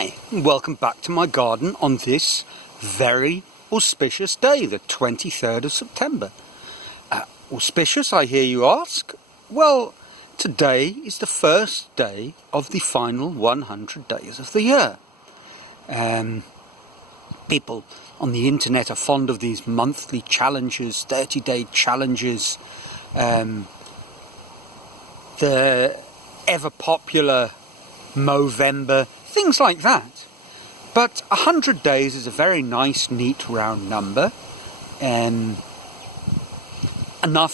Hi, and welcome back to my garden on this very auspicious day, the 23rd of September. Auspicious, I hear you ask? Well, today is the first day of the final 100 days of the year. People on the internet are fond of these monthly challenges, 30-day challenges, the ever-popular Movember, things like that. But 100 days is a very nice, neat, round number. Enough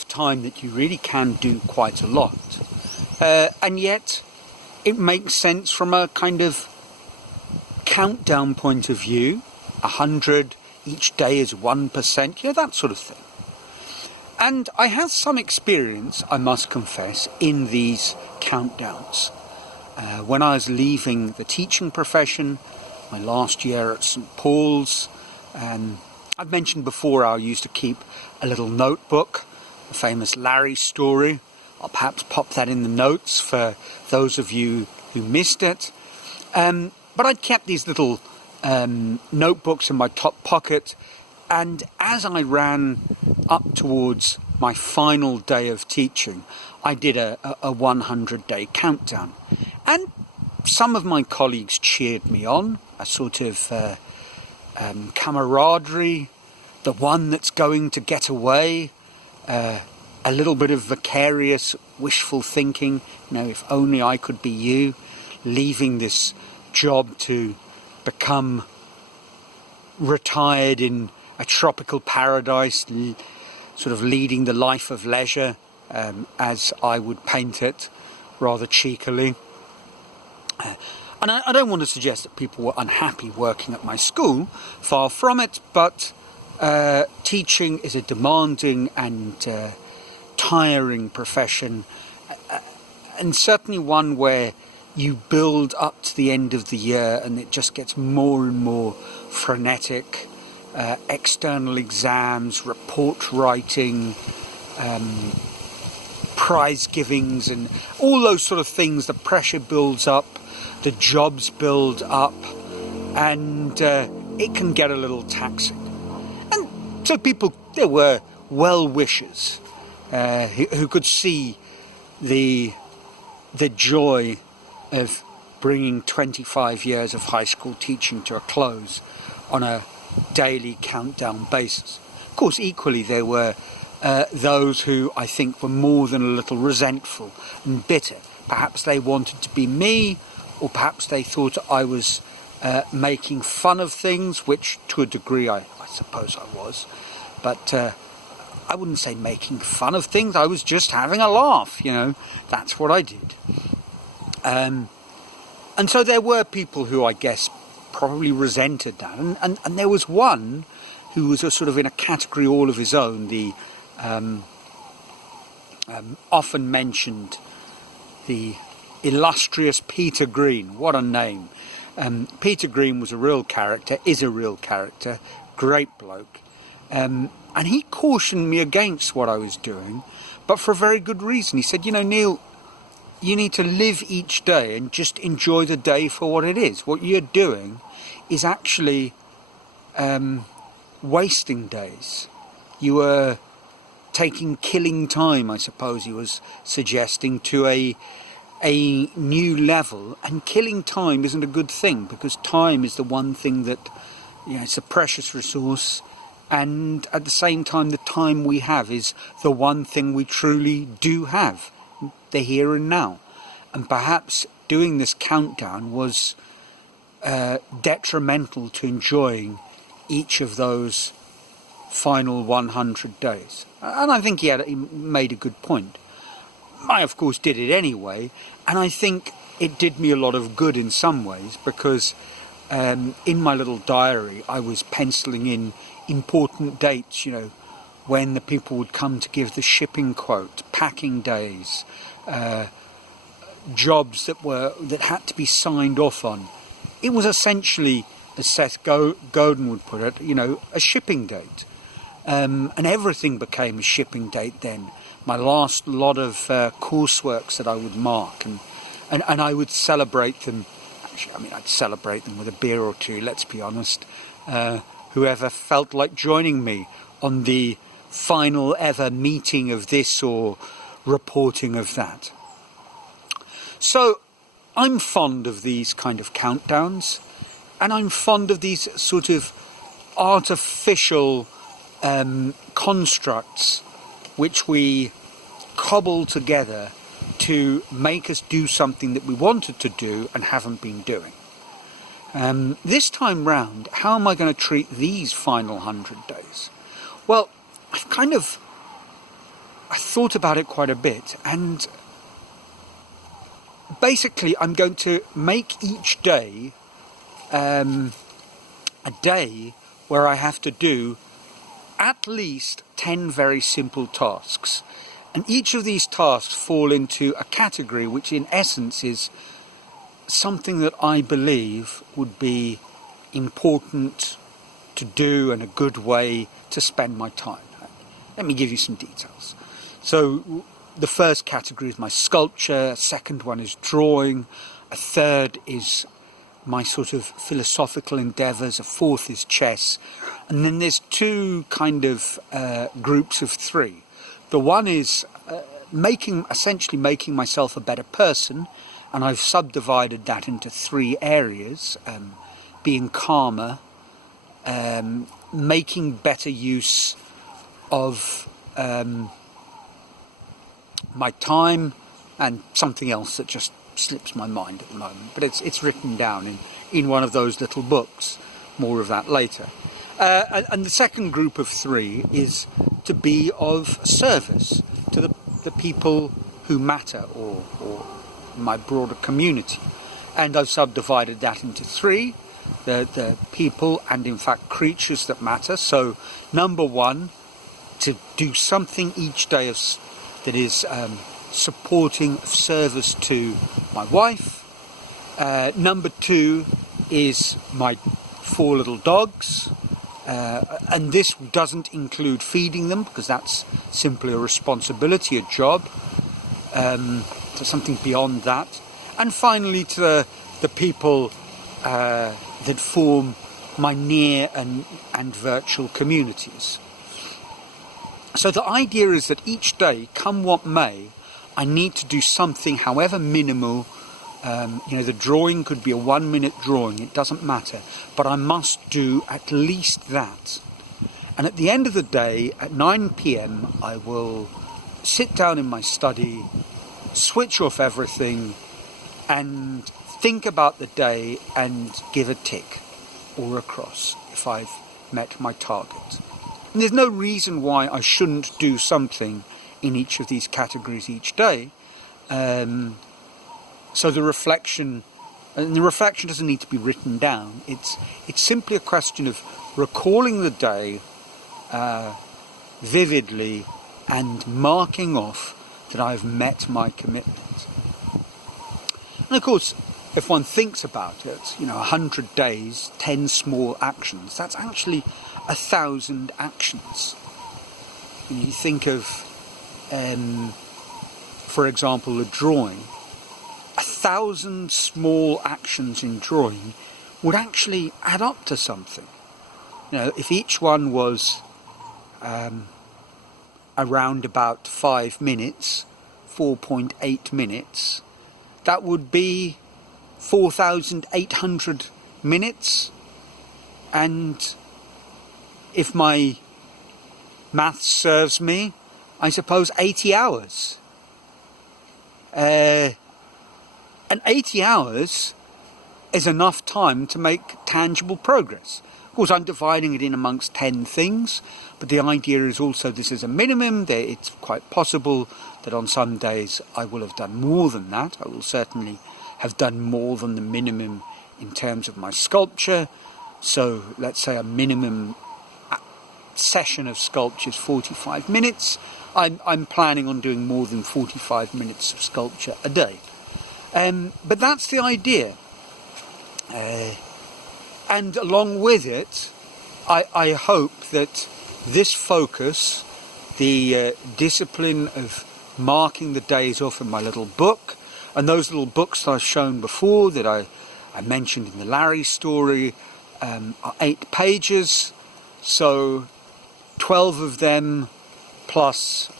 time that you really can do quite a lot. And yet, it makes sense from a kind of countdown point of view. 100, each day is 1%, yeah, that sort of thing. And I have some experience, I must confess, in these countdowns. When I was leaving the teaching profession, my last year at St. Paul's, I've mentioned before I used to keep a little notebook, the famous Larry story. I'll perhaps pop that in the notes for those of you who missed it. But I'd kept these little notebooks in my top pocket, and as I ran up towards my final day of teaching, I did a 100-day countdown. And some of my colleagues cheered me on, a sort of camaraderie, the one that's going to get away, a little bit of vicarious wishful thinking, if only I could be you, leaving this job to become retired in a tropical paradise, sort of leading the life of leisure, as I would paint it rather cheekily. And I don't want to suggest that people were unhappy working at my school, far from it, but teaching is a demanding and tiring profession, and certainly one where you build up to the end of the year and it just gets more and more frenetic. External exams, report writing, prize givings, and all those sort of things. The pressure builds up, the jobs build up, and it can get a little taxing. And so there were well-wishers who could see the joy of bringing 25 years of high school teaching to a close on a daily countdown basis. Of course, equally there were those who I think were more than a little resentful and bitter. Perhaps they wanted to be me, or perhaps they thought I was making fun of things, which to a degree I suppose I was. But I wouldn't say making fun of things, I was just having a laugh, that's what I did. And so there were people who I guess probably resented that, and there was one who was a sort of in a category all of his own, the often mentioned, the illustrious Peter Green. What a name. Peter Green was a real character, is a real character, great bloke, and he cautioned me against what I was doing, but for a very good reason. He said, Neil, you need to live each day and just enjoy the day for what it is. What you're doing is actually wasting days. You are killing time, I suppose he was suggesting, to a new level. And killing time isn't a good thing, because time is the one thing that, it's a precious resource. And at the same time, the time we have is the one thing we truly do have, the here and now. And perhaps doing this countdown was detrimental to enjoying each of those final 100 days. And I think he made a good point. I, of course, did it anyway, and I think it did me a lot of good in some ways, because in my little diary I was penciling in important dates, when the people would come to give the shipping quote, packing days, jobs that had to be signed off on. It was essentially, as Seth Godin would put it, a shipping date. And everything became a shipping date then. My last lot of courseworks that I would mark, and I would celebrate them Actually, I mean, I'd celebrate them with a beer or two, let's be honest. Whoever felt like joining me on the final ever meeting of this or reporting of that. So I'm fond of these kind of countdowns, and I'm fond of these sort of artificial constructs which we cobble together to make us do something that we wanted to do and haven't been doing. This time round, how am I going to treat these final 100 days? Well, I thought about it quite a bit, and basically I'm going to make each day a day where I have to do at least 10 very simple tasks. And each of these tasks fall into a category which in essence is something that I believe would be important to do and a good way to spend my time. Let me give you some details. So the first category is my sculpture, a second one is drawing, a third is my sort of philosophical endeavours, a fourth is chess, and then there's two kind of groups of three. The one is essentially making myself a better person, and I've subdivided that into three areas: being calmer, making better use of my time, and something else that just slips my mind at the moment. But it's written down in one of those little books. More of that later. And the second group of three is to be of service to the people who matter, or my broader community. And I've subdivided that into three: the people and in fact creatures that matter. So number one, to do something each day that is supporting service to my wife. Number two is my 4 little dogs. And this doesn't include feeding them, because that's simply a responsibility, a job. So something beyond that. And finally, to the people that form my near and virtual communities. So the idea is that each day, come what may, I need to do something, however minimal. The drawing could be a 1-minute drawing, it doesn't matter, but I must do at least that. And at the end of the day, at 9 p.m, I will sit down in my study, switch off everything, and think about the day and give a tick or a cross if I've met my target. And there's no reason why I shouldn't do something in each of these categories each day. So the reflection doesn't need to be written down. It's simply a question of recalling the day vividly and marking off that I've met my commitment. And of course, if one thinks about it, 100 days, 10 small actions, that's actually 1,000 actions. And you think of, for example, a drawing. 1,000 small actions in drawing would actually add up to something. If each one was around about 5 minutes, 4.8 minutes, that would be 4,800 minutes. And if my maths serves me, I suppose 80 hours. And 80 hours is enough time to make tangible progress. Of course, I'm dividing it in amongst 10 things, but the idea is also this is a minimum. It's quite possible that on some days I will have done more than that. I will certainly have done more than the minimum in terms of my sculpture. So let's say a minimum session of sculpture is 45 minutes. I'm planning on doing more than 45 minutes of sculpture a day. But that's the idea. And along with it, I hope that this focus, the discipline of marking the days off in my little book, and those little books that I've shown before that I I mentioned in the Larry story, are 8 pages, so 12 of them plus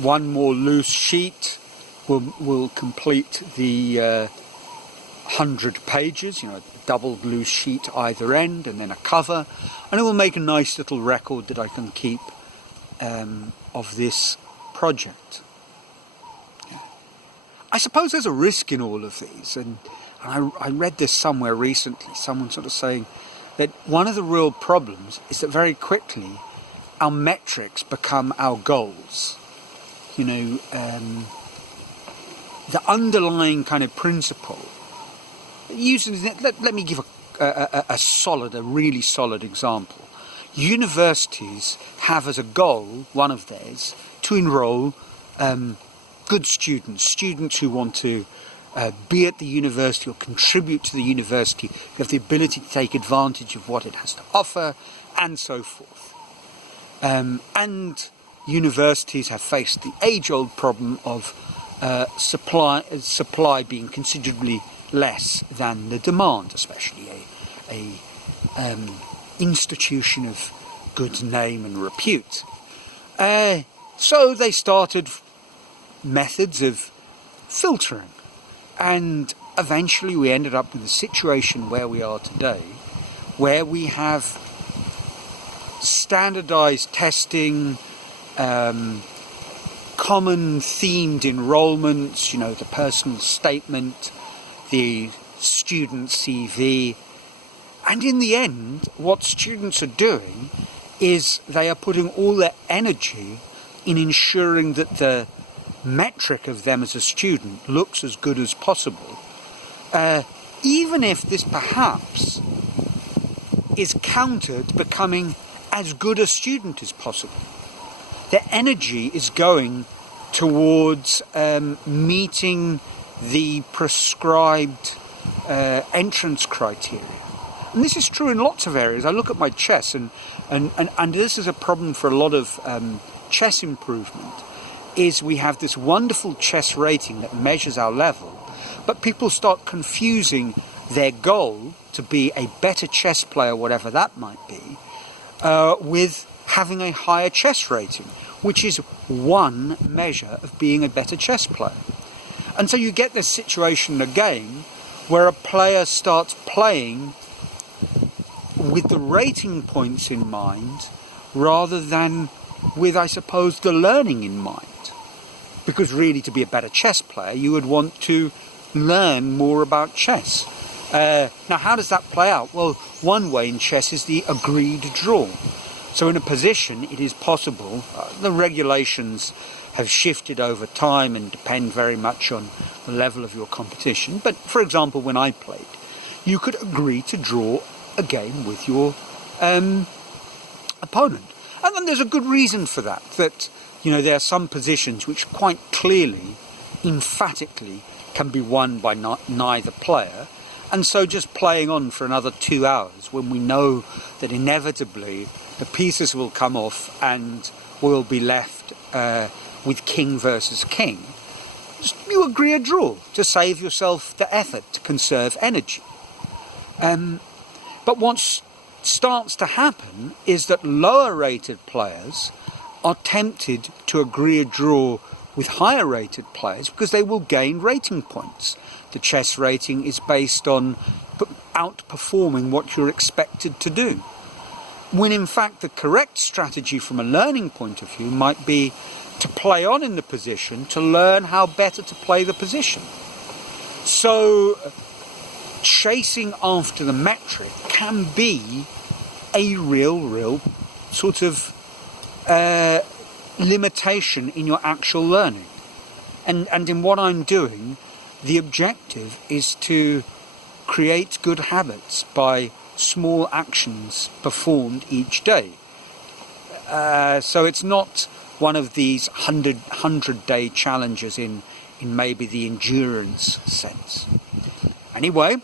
one more loose sheet will complete the 100 pages, a doubled loose sheet either end, and then a cover, and it will make a nice little record that I can keep of this project. I suppose there's a risk in all of these, and I read this somewhere recently, someone sort of saying that one of the real problems is that very quickly our metrics become our goals. The underlying kind of principle. Let me give a really solid example. Universities have as a goal, one of theirs, to enrol good students who want to be at the university or contribute to the university, who have the ability to take advantage of what it has to offer, and so forth. And universities have faced the age-old problem of supply being considerably less than the demand, especially a institution of good name and repute. So they started methods of filtering, and eventually we ended up with a situation where we are today, where we have standardized testing, common themed enrollments, the personal statement, the student CV, and in the end what students are doing is they are putting all their energy in ensuring that the metric of them as a student looks as good as possible, even if this perhaps is countered to becoming as good a student as possible. Their energy is going towards meeting the prescribed entrance criteria. And this is true in lots of areas. I look at my chess, and this is a problem for a lot of chess improvement, is we have this wonderful chess rating that measures our level, but people start confusing their goal to be a better chess player, whatever that might be, with having a higher chess rating, which is one measure of being a better chess player. And so you get this situation in a game where a player starts playing with the rating points in mind rather than with, I suppose, the learning in mind. Because really, to be a better chess player, you would want to learn more about chess. Now, how does that play out? Well, one way in chess is the agreed draw. So in a position, it is possible, the regulations have shifted over time and depend very much on the level of your competition. But for example, when I played, you could agree to draw a game with your opponent. And then there's a good reason for that, there are some positions which quite clearly, emphatically, can be won by neither player. And so just playing on for another 2 hours when we know that inevitably the pieces will come off and we'll be left with king versus king, you agree a draw to save yourself the effort to conserve energy. But what starts to happen is that lower rated players are tempted to agree a draw with higher rated players because they will gain rating points. The chess rating is based on outperforming what you're expected to do, when in fact the correct strategy from a learning point of view might be to play on in the position to learn how better to play the position. So chasing after the metric can be a real sort of limitation in your actual learning. And in what I'm doing, the objective is to create good habits by small actions performed each day. So it's not one of these 100-day challenges in maybe the endurance sense. Anyway,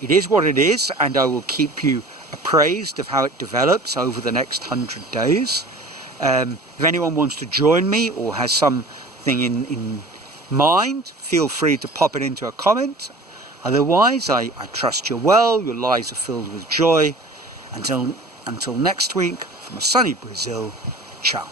it is what it is, and I will keep you appraised of how it develops over the next 100 days. If anyone wants to join me or has something in mind, feel free to pop it into a comment. Otherwise, I trust you're well, your lives are filled with joy. Until next week, from a sunny Brazil, ciao.